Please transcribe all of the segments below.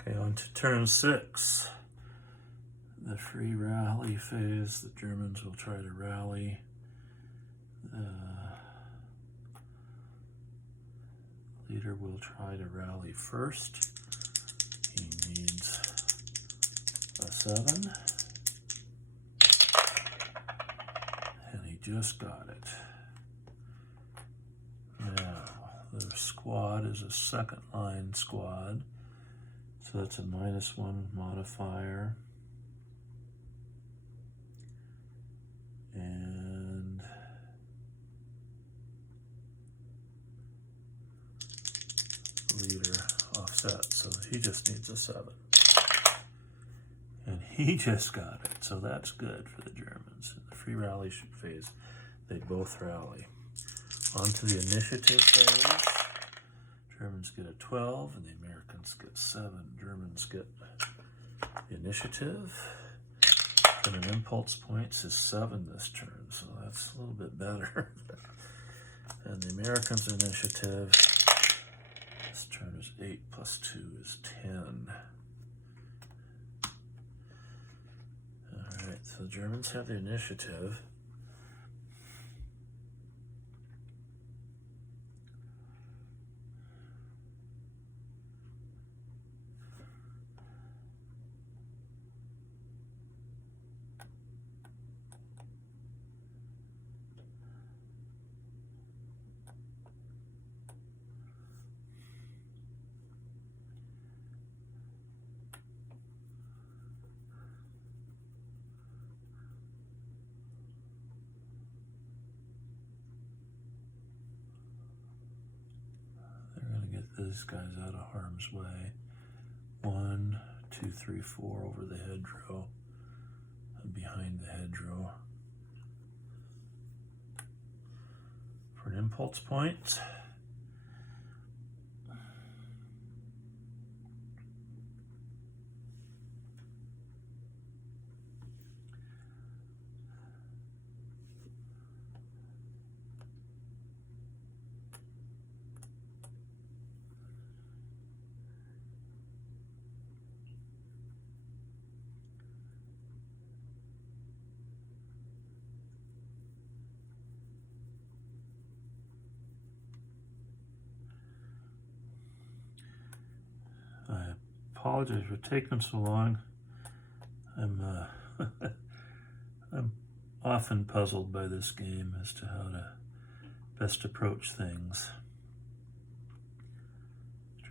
Okay, on to turn 6. The free rally phase. The Germans will try to rally. The leader will try to rally first. He needs a 7. And he just got it. Now, the squad is a second line squad. So that's a -1 modifier. And leader offset, so he just needs a 7. And he just got it, so that's good for the Germans. In the free rally phase, they both rally. On to the initiative phase. Germans get a 12, and the Americans get 7. Germans get the initiative. And an impulse points is 7 this turn, so that's a little bit better. And the Americans' initiative this turn is 8 plus 2 is 10. All right, so the Germans have the initiative. These guys out of harm's way. 1, 2, 3, 4 over the hedgerow and behind the hedgerow. For an impulse point, I apologize for taking so long. I'm I'm often puzzled by this game as to how to best approach things.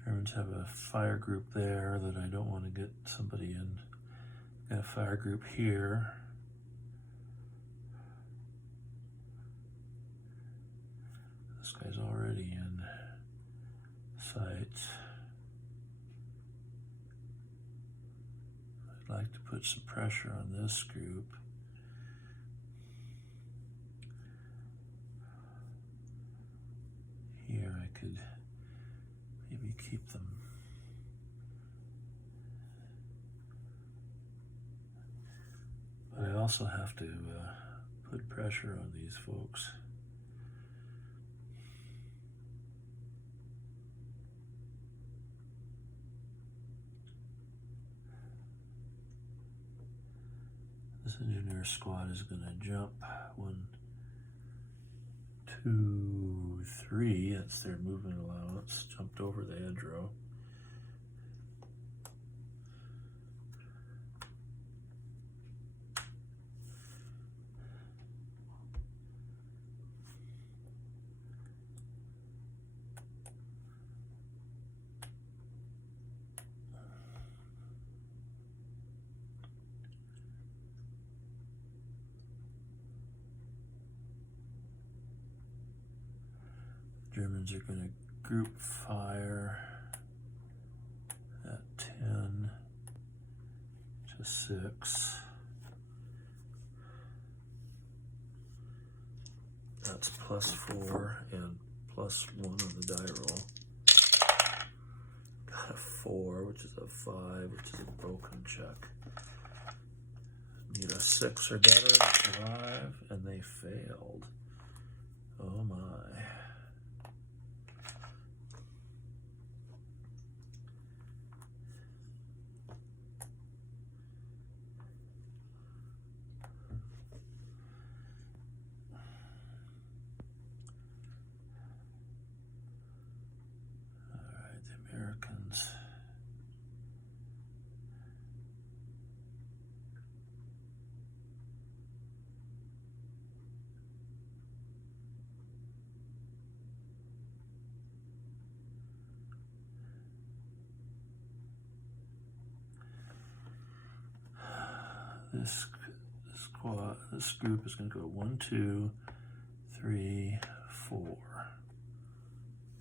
Germans have a fire group there that I don't want to get somebody in. Got a fire group here. This guy's already in sight. I'd like to put some pressure on this group. Here I could maybe keep them. But I also have to put pressure on these folks. This engineer squad is going to jump 1, 2, 3. That's their movement allowance. Jumped over the hedgerow. Germans are going to group fire at 10 to 6. That's +4 and +1 on the die roll. Got a 4, which is a 5, which is a broken check. Need a 6 or better to survive, and they failed. Oh my. this group is going to go 1, 2, 3, 4.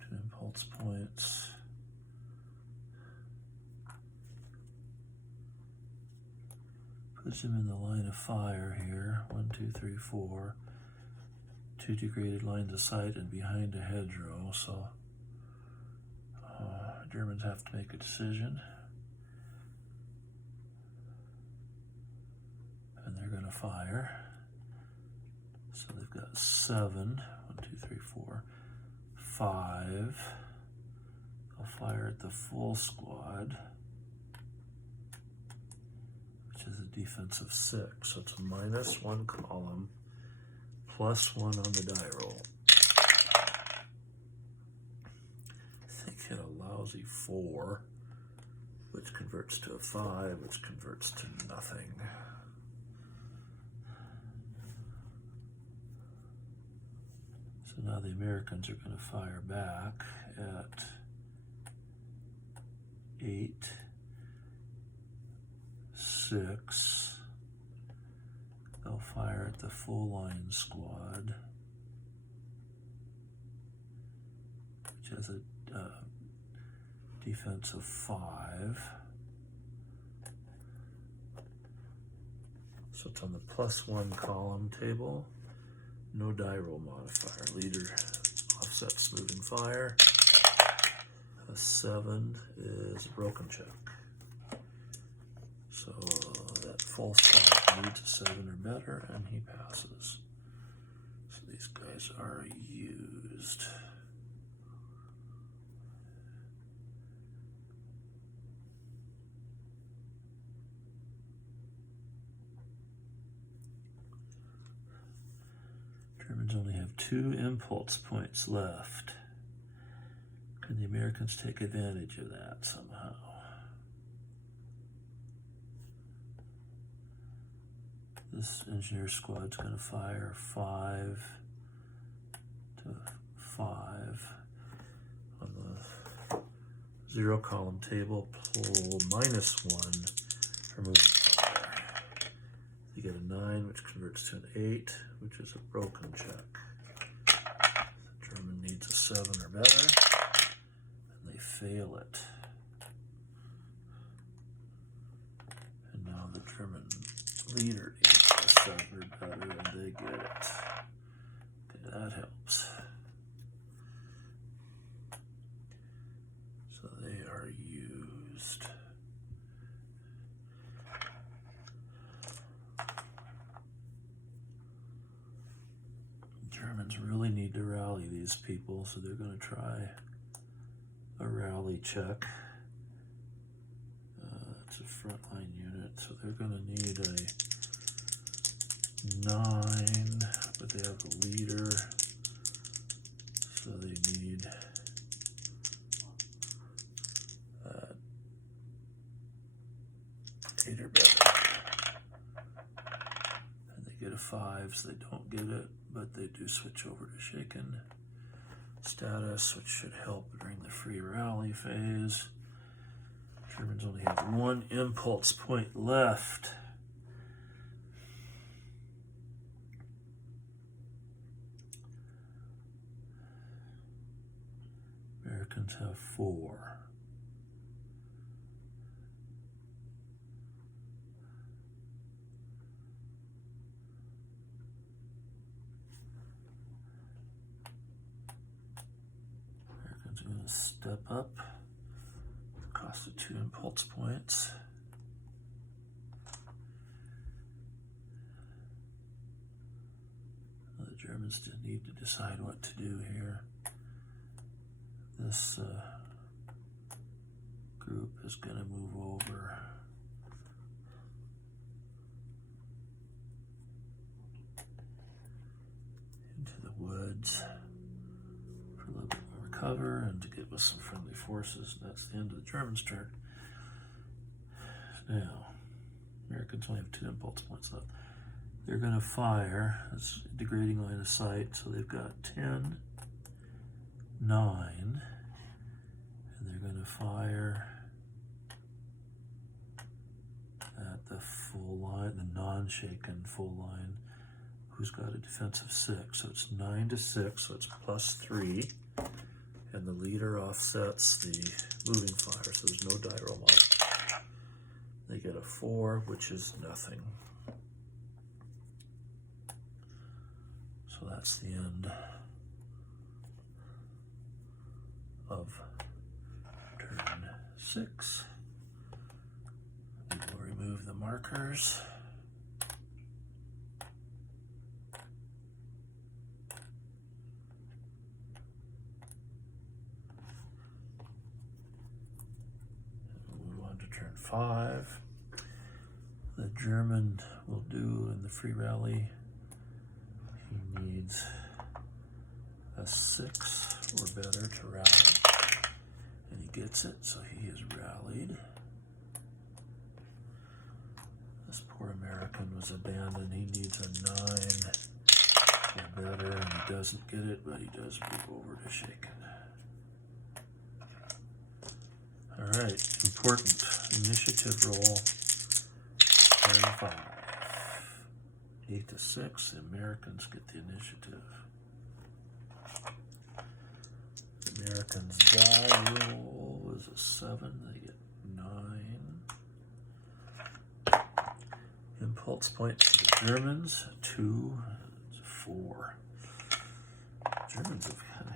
2 impulse points. Puts him in the line of fire here. 1, 2, 3, 4. 2 degraded lines of sight and behind a hedgerow, so Germans have to make a decision. And they're going to fire. So they've got 7. 1, 2, 3, 4, 5. They'll fire at the full squad, which is a defense of 6. So it's a -1 column, +1 on the die roll. They get a lousy 4, which converts to a 5, which converts to nothing. So now the Americans are going to fire back at 8, 6. They'll fire at the full line squad, which has a defense of 5. So it's on the +1 column table. No die roll modifier. Leader offsets moving fire. A 7 is a broken check. So that full squad needs a 7 or better, and he passes. So these guys are used. Germans only have 2 impulse points left. Can the Americans take advantage of that somehow? This engineer squad's going to fire 5 to 5 on the 0 column table, pull -1 for moving fire. You get a 9, which converts to an 8, which is a broken check. The German needs a 7 or better, and they fail it. And now the German leader needs a 7 or better, and they get it. Okay, that helps. So they are used. Germans really need to rally these people, so they're going to try a rally check. It's a frontline unit, so they're going to need a 9, but they have a leader, so they need 8 or better. And they get a 5, so they don't get it, but they do switch over to shaken status, which should help during the free rally phase. Germans only have 1 impulse point left. Americans have 4. Americans are going to step up. Cost of 2 impulse points. The Germans did need to decide what to do here. This group is going to move over into the woods for a little bit more cover and to get with some friendly forces. And that's the end of the Germans' turn. Now, Americans only have 2 impulse points left. They're going to fire. It's a degrading line of sight, so they've got 10, 9, and they're going to fire at the full line. line, the non-shaken full line, who's got a defense of 6. So it's 9 to 6, so it's +3. And the leader offsets the moving fire, so there's no die roll mark. They get a 4, which is nothing. So that's the end of turn 6. We will remove the markers. Move on to turn 5. The German will do in the free rally. He needs a 6 or better to rally, and he gets it, so he is rallied. This poor American was abandoned. He needs a 9 or better, and he doesn't get it, but he does move over to shaken. All right, important initiative roll. Turn 5. 8 to 6, the Americans get the initiative. The Americans' die roll was a 7, they get 9. Impulse points for the Germans, 2, 4. Germans have kind of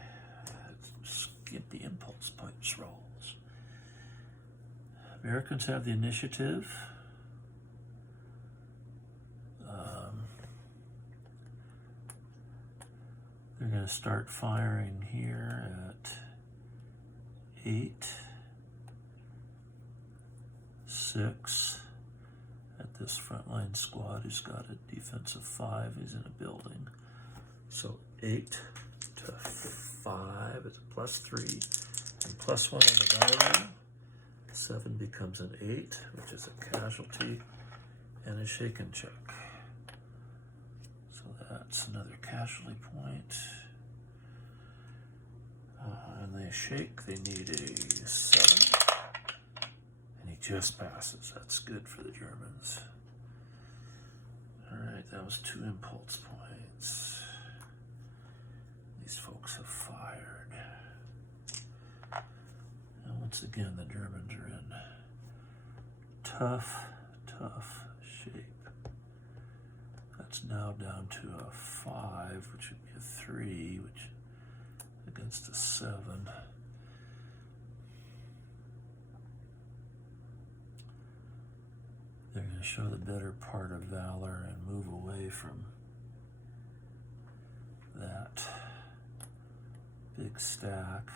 had some skimpy impulse points rolls. Americans have the initiative. They're going to start firing here at 8, 6. At this frontline squad who's got a defense of 5 is in a building. So 8 to 5 is a +3 and +1 on the die roll. 7 becomes an 8, which is a casualty and a shaken check. So that's another casualty point. And they shake, they need a 7. And he just passes. That's good for the Germans. All right, that was 2 impulse points. These folks have fired. And once again, the Germans are in tough shape. That's now down to a 5, which would be a 3, which against a 7. They're going to show the better part of valor and move away from that big stack.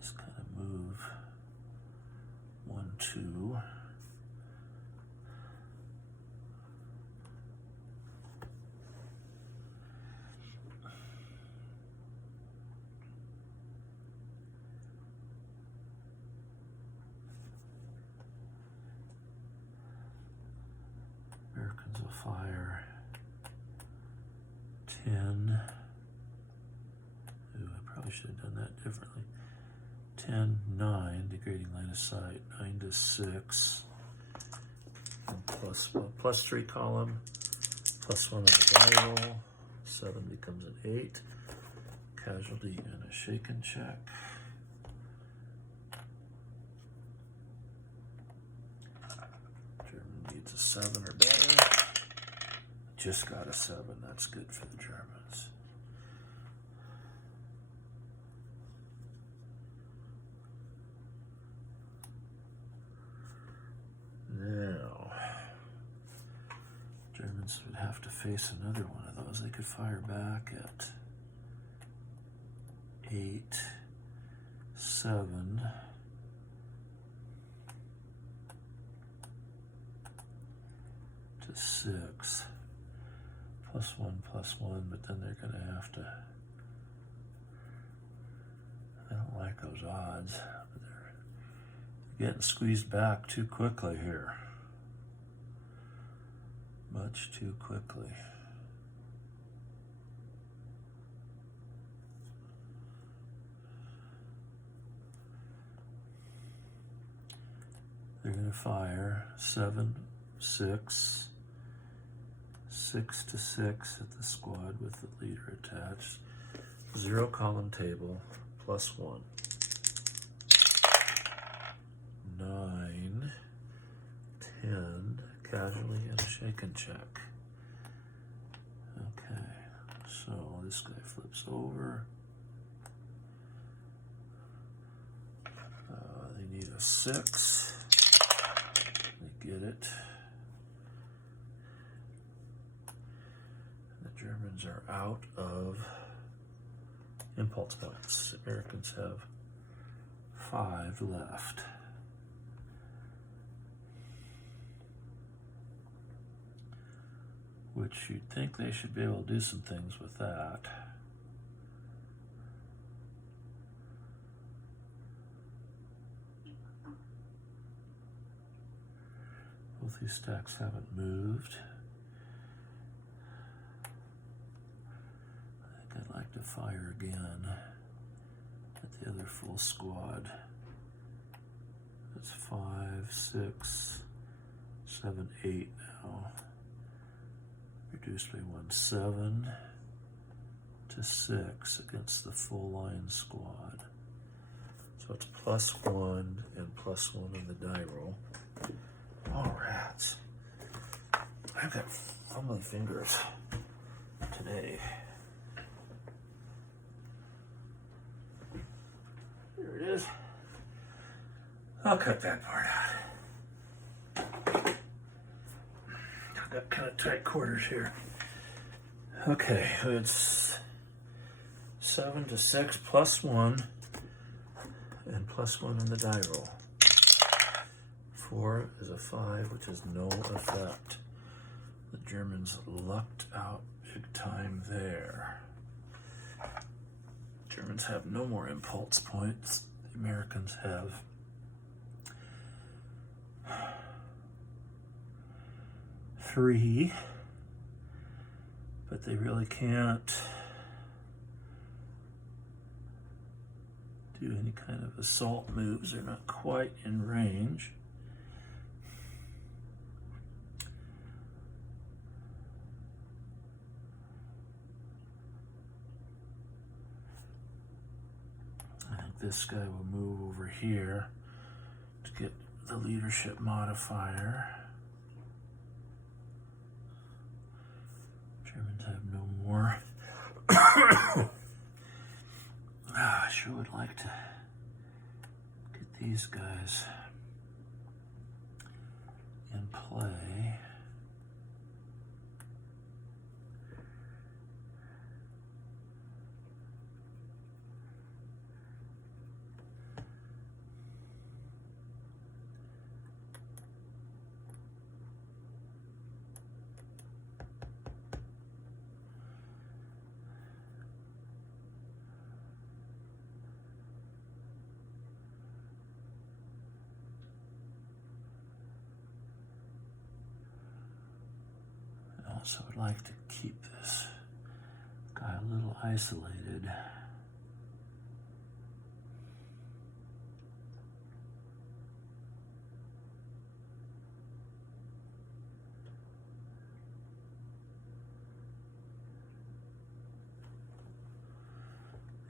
Just kind of move 1, 2. Americans will fire 10. Ooh, I probably should have done that differently. 10, 9, degrading line of sight, 9 to 6. And +3 column, +1 on the die roll. 7 becomes an 8. Casualty and a shaken check. German needs a 7 or better. Just got a 7. That's good for the Germans. Now, Germans would have to face another one of those. They could fire back at 8, 7. To 6. +1, but then they're going to have to. I don't like those odds, but they're getting squeezed back too quickly here. Much too quickly. They're going to fire 7 6, 6 to 6 at the squad with the leader attached. 0 column table, +1. 9, 10, casually and a shake and check. Okay, so this guy flips over. They need a 6. They get it. The Germans are out of impulse points. Americans have 5 left. Which you'd think they should be able to do some things with that. Both these stacks haven't moved. I think I'd like to fire again at the other full squad. That's 5, 6, 7, 8 now. Reduced by 1, 7 to 6 against the full line squad. So it's +1 and +1 in the die roll. Oh, rats. I've got fumbly fingers today. There it is. I'll cut that part out. I've got kind of tight quarters here. Okay, it's 7 to 6 +1 and +1 in the die roll. 4 is a 5, which has no effect. The Germans lucked out big time there. Germans have no more impulse points. The Americans have 3, but they really can't do any kind of assault moves. They're not quite in range. I think this guy will move over here to get the leadership modifier. Germans have no more. I sure would like to get these guys in play. Also would like to keep this guy a little isolated.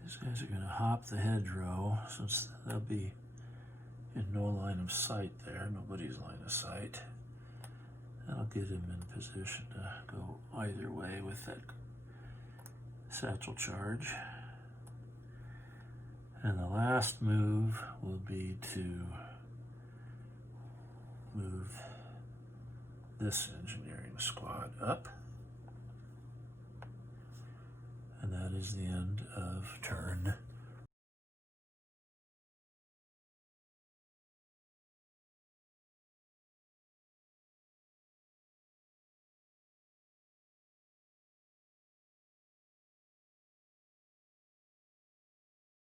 These guys are going to hop the hedgerow since they'll be in no line of sight there, nobody's line of sight. That'll get him in position to go either way with that satchel charge. And the last move will be to move this engineering squad up. And that is the end of turn